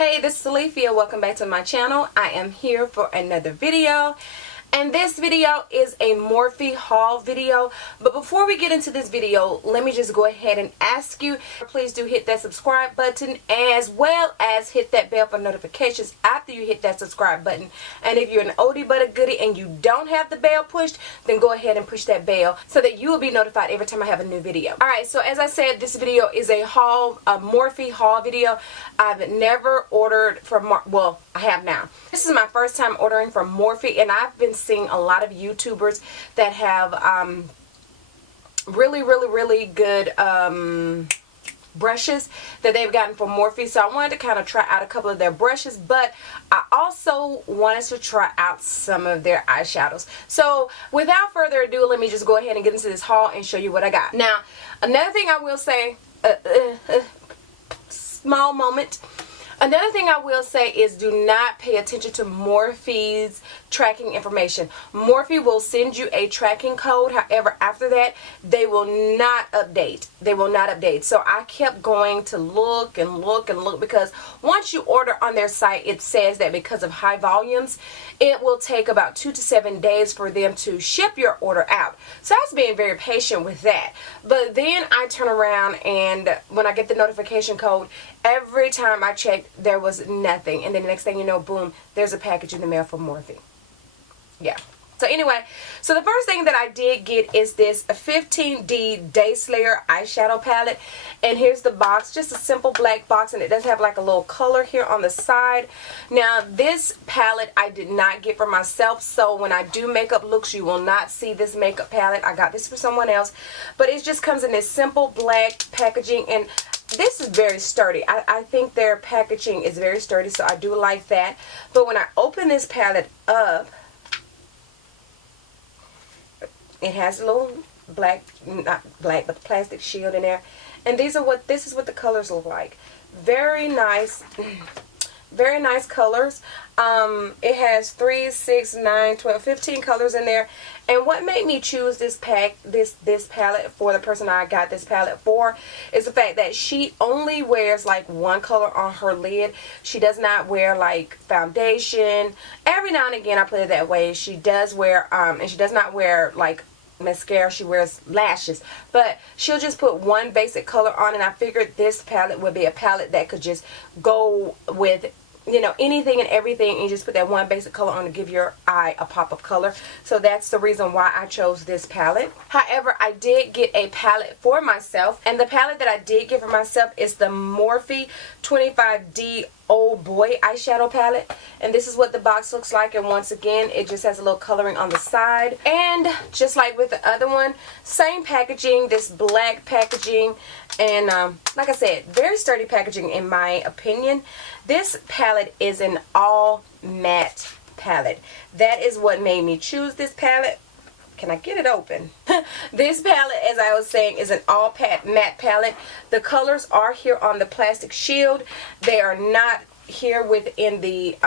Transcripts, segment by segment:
Hey, this is Alethea. Welcome back to my channel. I am here for another video. And this video is a Morphe haul video. But before we get into this video, let me just go ahead and ask you, please do hit that subscribe button as well as hit that bell for notifications after you hit that subscribe button. And if you're an oldie but a goodie and you don't have the bell pushed, then go ahead and push that bell so that you will be notified every time I have a new video. Alright, so as I said, this video is a Morphe haul video. I've never ordered from well, I have now. This is my first time ordering from Morphe, and I've been seeing a lot of YouTubers that have really good brushes that they've gotten from Morphe. So I wanted to kind of try out a couple of their brushes, but I also wanted to try out some of their eyeshadows. So without further ado, let me just go ahead and get into this haul and show you what I got. Now, another thing I will say, small moment. Another thing I will say is do not pay attention to Morphe's tracking information. Morphe will send you a tracking code. However, after that, they will not update. They will not update. So I kept going to look and look and look, because once you order on their site, it says that because of high volumes, it will take about 2 to 7 days for them to ship your order out. So I was being very patient with that. But then I turn around, and when I get the notification code, every time I checked, there was nothing. And then the next thing you know, boom, there's a package in the mail from Morphe. Yeah. So anyway, so the first thing that I did get is this 15D Day Slayer eyeshadow palette. And here's the box, just a simple black box, and it does have like a little color here on the side. Now, this palette I did not get for myself, so when I do makeup looks, you will not see this makeup palette. I got this for someone else. But it just comes in this simple black packaging, and this is very sturdy. I think their packaging is very sturdy, so I do like that. But when I open this palette up, it has a little black, not black, but plastic shield in there. And this is what the colors look like. Very nice. Very nice colors. It has 3, 6, 9, 12, 15 colors in there. And what made me choose this palette for the person I got this palette for is the fact that she only wears like one color on her lid. She does not wear like foundation. Every now and again, I put it that way, she does wear and she does not wear like mascara. She wears lashes, but she'll just put one basic color on, and I figured this palette would be a palette that could just go with, you know, anything and everything, and you just put that one basic color on to give your eye a pop of color. So that's the reason why I chose this palette. However, I did get a palette for myself, and the palette that I did get for myself is the Morphe 25D Old Boy eyeshadow palette. And this is what the box looks like, and once again, it just has a little coloring on the side. And just like with the other one, same packaging, this black packaging, and like I said, very sturdy packaging in my opinion. This palette is an all matte palette. That is what made me choose this palette. Can I get it open? This palette, as I was saying, is an all matte palette. The colors are here on the plastic shield. They are not here within the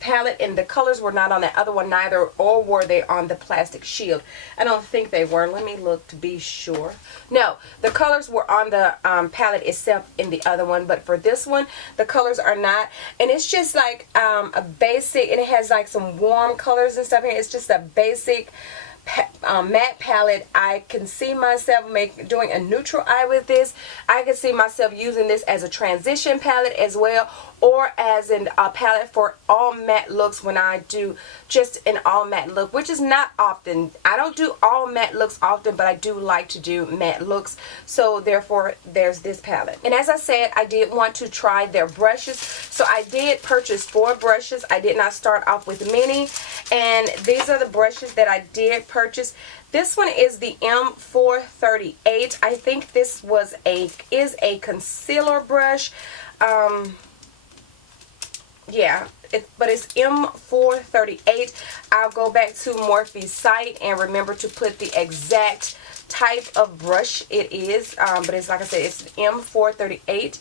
palette, and the colors were not on that other one neither, or were they on the plastic shield? I don't think they were. Let me look to be sure. No, the colors were on the palette itself in the other one, but for this one, the colors are not. And it's just like a basic, and it has like some warm colors and stuff here. It's just a basic matte palette. I can see myself doing a neutral eye with this. I can see myself using this as a transition palette as well, or as a palette for all matte looks when I do just an all matte look, which is not often. I don't do all matte looks often, but I do like to do matte looks. So therefore, there's this palette. And as I said, I did want to try their brushes. So I did purchase 4 brushes. I did not start off with many. And these are the brushes that I did purchase. This one is the M438. I think this is a concealer brush. Yeah, but it's M438. I'll go back to Morphe's site and remember to put the exact type of brush it is. But it's, like I said, it's M438.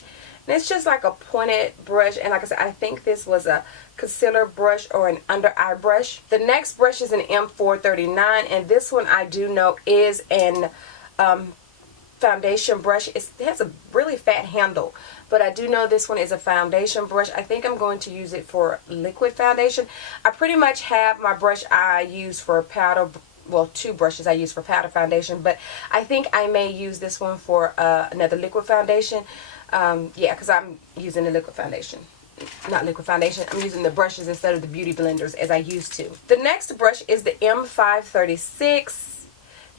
And it's just like a pointed brush. And like I said, I think this was a concealer brush or an under eye brush. The next brush is an M439. And this one I do know is an foundation brush. It has a really fat handle. but I do know this one is a foundation brush. I think I'm going to use it for liquid foundation. I pretty much have my brush I use for powder, well, two brushes I use for powder foundation, but I think I may use this one for another liquid foundation. Yeah, because I'm using the liquid foundation. Not liquid foundation, I'm using the brushes instead of the beauty blenders as I used to. The next brush is the M536.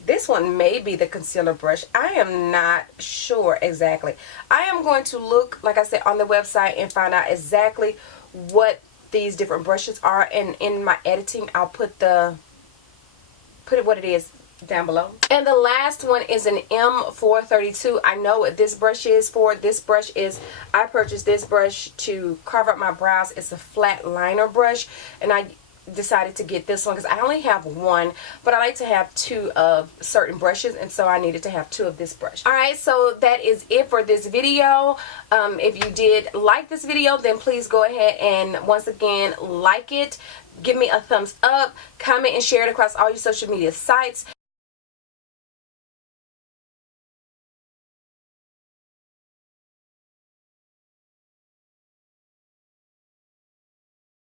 This one may be the concealer brush. I am not sure exactly. I am going to look, like I said, on the website and find out exactly what these different brushes are, and in my editing I'll put what it is down below. And the last one is an M432. I know what this brush is for. This brush is, I purchased this brush to carve up my brows. It's a flat liner brush, and I decided to get this one because I only have one, but I like to have two of certain brushes, and so I needed to have two of this brush. Alright, so that is it for this video. If you did like this video, then please go ahead and once again like it. Give me a thumbs up, comment and share it across all your social media sites.